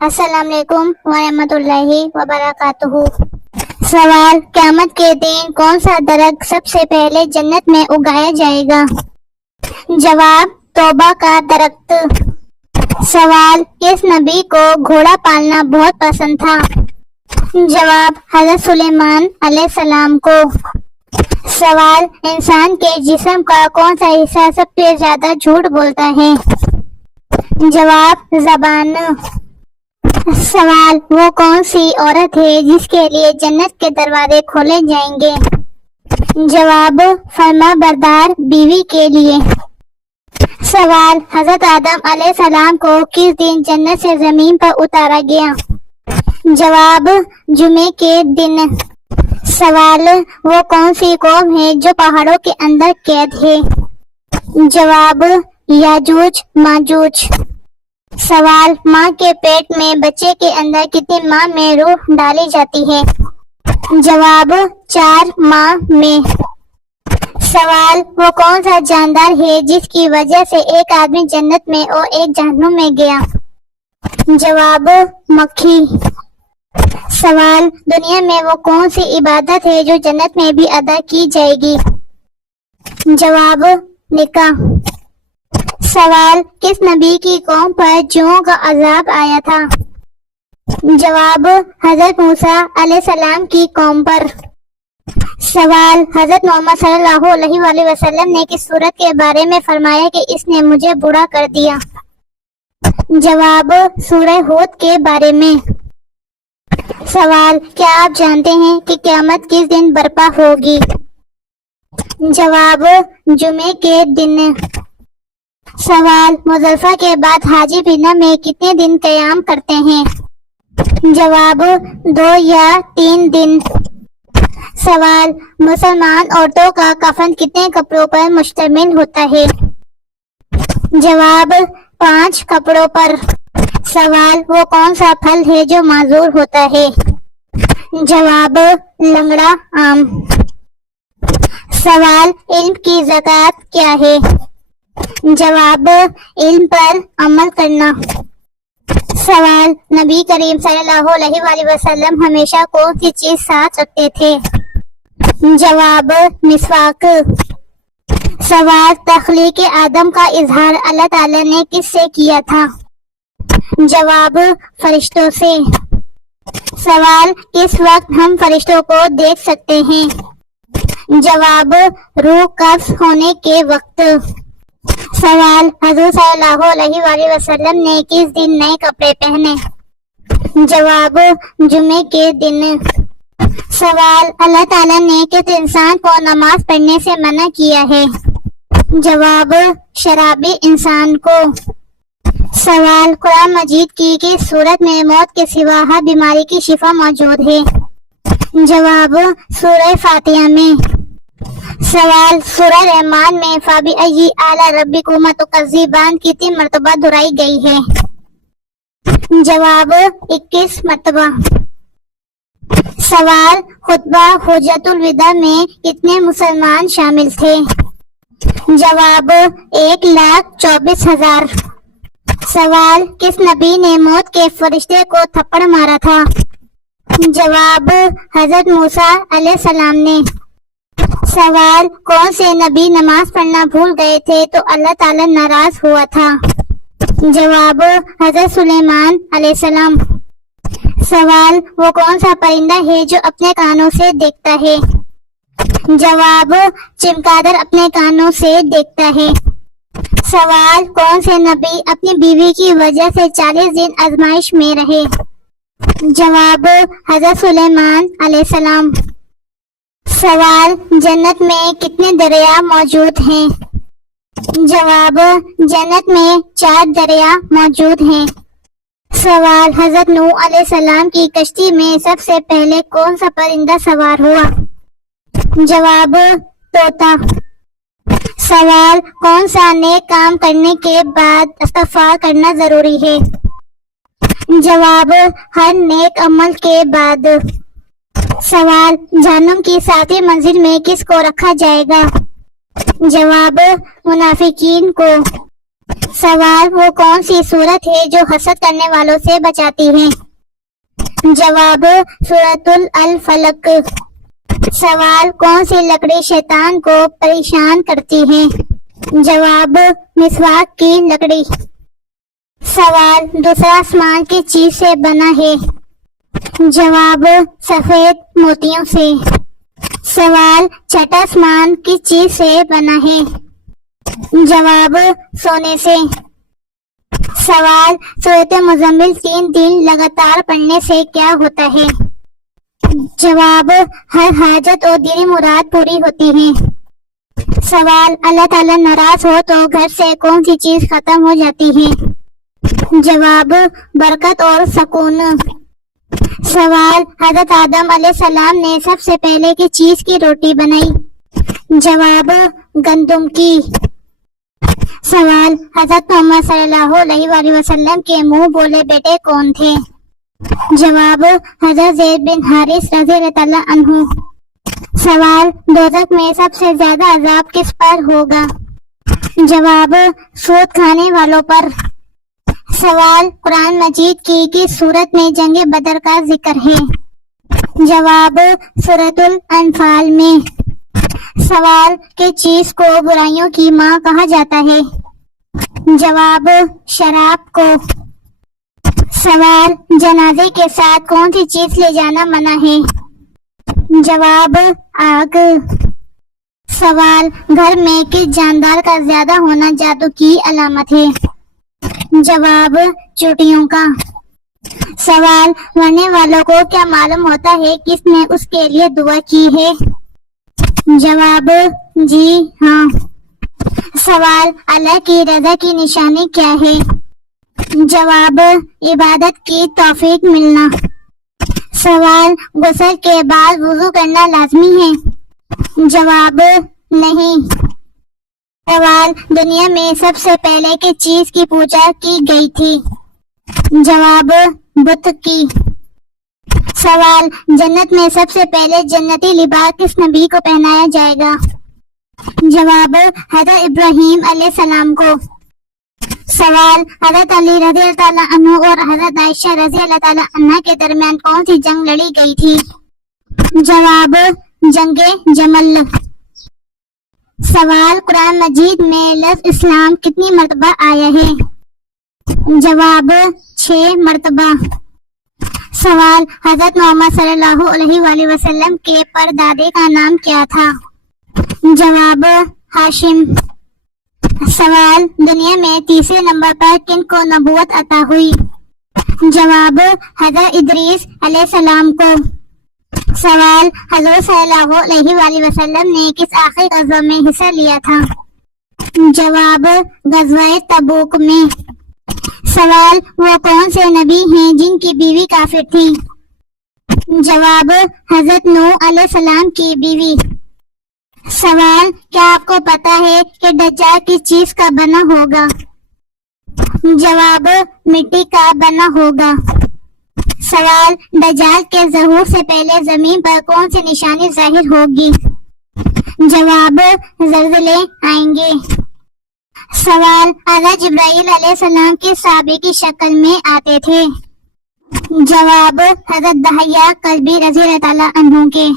السلام علیکم ورحمۃ اللہ وبرکاتہ۔ سوال، قیامت کے دن کون سا درخت سب سے پہلے جنت میں اگایا جائے گا؟ جواب، توبہ کا درخت۔ سوال، کس نبی کو گھوڑا پالنا بہت پسند تھا؟ جواب، حضرت سلیمان علیہ السلام کو۔ سوال، انسان کے جسم کا کون سا حصہ سب سے زیادہ جھوٹ بولتا ہے؟ جواب، زبان۔ سوال، وہ کون سی عورت ہے جس کے لیے جنت کے دروازے کھولے جائیں گے؟ جواب، فرما بردار بیوی کے لیے۔ سوال، حضرت آدم علیہ السلام کو کس دن جنت سے زمین پر اتارا گیا؟ جواب، جمعے کے دن۔ سوال، وہ کون سی قوم ہے جو پہاڑوں کے اندر قید ہے؟ جواب، یاجوج ماجوج۔ سوال، ماں کے پیٹ میں بچے کے اندر کتنی ماہ میں روح ڈالی جاتی ہے؟ جواب، 4 ماہ میں۔ سوال، وہ کون سا جاندار ہے جس کی وجہ سے ایک آدمی جنت میں اور ایک جہنم میں گیا؟ جواب، مکھی۔ سوال، دنیا میں وہ کون سی عبادت ہے جو جنت میں بھی ادا کی جائے گی؟ جواب، نکاح۔ سوال، کس نبی کی قوم پر جوؤں کا عذاب آیا تھا؟ جواب، حضرت موسیٰ علیہ السلام کی قوم پر۔ سوال، حضرت محمد صلی اللہ علیہ وآلہ وسلم نے کس سورت کے بارے میں فرمایا کہ اس نے مجھے بوڑھا کر دیا؟ جواب، سورہ ہود کے بارے میں۔ سوال، کیا آپ جانتے ہیں کہ قیامت کس دن برپا ہوگی؟ جواب، جمعے کے دن۔ سوال، مزدلفہ کے بعد حاجی مینا میں کتنے دن قیام کرتے ہیں؟ جواب، 2 یا 3 دن۔ سوال، مسلمان عورتوں کا کفن کتنے کپڑوں پر مشتمل ہوتا ہے؟ جواب، 5 کپڑوں پر۔ سوال، وہ کون سا پھل ہے جو معذور ہوتا ہے؟ جواب، لنگڑا آم۔ سوال، علم کی زکوٰۃ کیا ہے؟ جواب، علم پر عمل کرنا۔ سوال، نبی کریم صلی اللہ علیہ وآلہ وسلم ہمیشہ کون سی چیز ساتھ رکھتے تھے؟ جواب، مسواک۔ سوال، تخلیق آدم کا اظہار اللہ تعالی نے کس سے کیا تھا؟ جواب، فرشتوں سے۔ سوال، کس وقت ہم فرشتوں کو دیکھ سکتے ہیں؟ جواب، روح قبض ہونے کے وقت۔ سوال، حضور صلی اللہ علیہ وآلہ وسلم نے کس دن نئے کپڑے پہنے؟ جواب، جمعے کے دن۔ سوال، اللہ تعالیٰ نے کس انسان کو نماز پڑھنے سے منع کیا ہے؟ جواب، شرابی انسان کو۔ سوال، قرآن مجید کی کس سورت میں موت کے سوا ہر بیماری کی شفا موجود ہے؟ جواب، سورہ فاتحہ میں۔ سوال، سورہ رحمان میں فَبِأَيِّ آلَاءِ رَبِّكُمَا تُكَذِّبَانِ کتنی مرتبہ دہرائی گئی ہے؟ جواب، 21 مرتبہ۔ سوال، خطبہ حجۃ الوداع میں کتنے مسلمان شامل تھے؟ جواب، 1,24,000۔ سوال، کس نبی نے موت کے فرشتے کو تھپڑ مارا تھا؟ جواب، حضرت موسیٰ علیہ السلام نے۔ سوال، کون سے نبی نماز پڑھنا بھول گئے تھے تو اللہ تعالیٰ ناراض ہوا تھا؟ جواب، حضرت سلیمان علیہ السلام۔ سوال، وہ کون سا پرندہ ہے جو اپنے کانوں سے دیکھتا ہے؟ جواب، چمگادڑ اپنے کانوں سے دیکھتا ہے۔ سوال، کون سے نبی اپنی بیوی کی وجہ سے 40 دن آزمائش میں رہے؟ جواب، حضرت سلیمان علیہ السلام۔ سوال، جنت میں کتنے دریا موجود ہیں؟ جواب، جنت میں 4 دریا موجود ہیں۔ سوال، حضرت نوح علیہ السلام کی کشتی میں سب سے پہلے کون سا پرندہ سوار ہوا؟ جواب، طوطا۔ سوال، کون سا نیک کام کرنے کے بعد استغفار کرنا ضروری ہے؟ جواب، ہر نیک عمل کے بعد۔ سوال، جہنم کی 7ویں منزل میں کس کو رکھا جائے گا؟ جواب، منافقین کو۔ سوال وہ کون سی صورت ہے جو حسد کرنے والوں سے بچاتی ہے؟ جواب سورۃ الفلق۔ سوال کون سی لکڑی شیطان کو پریشان کرتی ہے؟ جواب مسواک کی لکڑی۔ سوال دوسرا آسمان کس چیز سے بنا ہے؟ جواب سفید موتیوں سے۔ سوال چھٹا آسمان کس چیز سے بنا ہے؟ جواب سونے سے۔ سوال سورۃ مزمل 3 دن لگاتار پڑھنے سے کیا ہوتا ہے؟ جواب ہر حاجت اور دینی مراد پوری ہوتی ہے۔ سوال اللہ تعالیٰ ناراض ہو تو گھر سے کون سی چیز ختم ہو جاتی ہے؟ جواب برکت اور سکون۔ سوال حضرت آدم علیہ السلام نے سب سے پہلے کس چیز کی روٹی بنائی؟ جواب گندم کی۔ سوال حضرت محمد صلی اللہ علیہ وآلہ وسلم کے منہ بولے بیٹے کون تھے؟ جواب حضرت زید بن حارث رضی اللہ تعالیٰ عنہ۔ سوال دوزخ میں سب سے زیادہ عذاب کس پر ہوگا؟ جواب سود کھانے والوں پر۔ سوال قرآن مجید کی کس سورت میں جنگ بدر کا ذکر ہے؟ جواب سورۃ الانفال میں۔ سوال کس چیز کو برائیوں کی ماں کہا جاتا ہے؟ جواب شراب کو۔ سوال جنازے کے ساتھ کون سی چیز لے جانا منع ہے؟ جواب آگ۔ سوال گھر میں کس جاندار کا زیادہ ہونا جادو کی علامت ہے؟ جواب چوٹیوں کا۔ سوال مرنے والوں کو کیا معلوم ہوتا ہے کس نے اس کے لیے دعا کی ہے؟ جواب جی ہاں۔ سوال اللہ کی رضا کی نشانی کیا ہے؟ جواب عبادت کی توفیق ملنا۔ سوال غسل کے بعد وضو کرنا لازمی ہے؟ جواب نہیں۔ سوال دنیا میں سب سے پہلے کس چیز کی پوجا کی گئی تھی؟ جواب بت کی۔ سوال جنت میں سب سے پہلے جنتی لباس کس نبی کو پہنایا جائے گا؟ جواب حضرت ابراہیم علیہ السلام کو۔ سوال حضرت علی رضی اللہ تعالیٰ عنہ اور حضرت عائشہ رضی اللہ تعالیٰ عنہ کے درمیان کون سی جنگ لڑی گئی تھی؟ جواب جنگ جمل۔ سوال قرآن مجید میں لفظ اسلام کتنی مرتبہ آیا ہے؟ جواب 6 مرتبہ۔ سوال حضرت محمد صلی اللہ علیہ وآلہ وسلم کے پردادے کا نام کیا تھا؟ جواب ہاشم۔ سوال دنیا میں تیسرے نمبر پر کن کو نبوت عطا ہوئی؟ جواب حضرت ادریس علیہ السلام کو۔ سوال حضور صلی اللہ علیہ وآلہ وسلم نے کس آخری غزوہ میں حصہ لیا تھا؟ جواب غزوہ تبوک میں۔ سوال وہ کون سے نبی ہیں جن کی بیوی کافر تھی؟ جواب حضرت نوح علیہ السلام کی بیوی۔ سوال کیا آپ کو پتا ہے کہ دجال کس چیز کا بنا ہوگا؟ جواب مٹی کا بنا ہوگا۔ سوال دجال کے ظہور سے پہلے زمین پر کون سی نشانی ظاہر ہوگی؟ جواب زلزلے آئیں گے۔ سوال حضرت جبرائیل علیہ السلام کس صحابی کی شکل میں آتے تھے؟ جواب حضرت دحیہ کلبی رضی اللہ تعالیٰ عنہ کے۔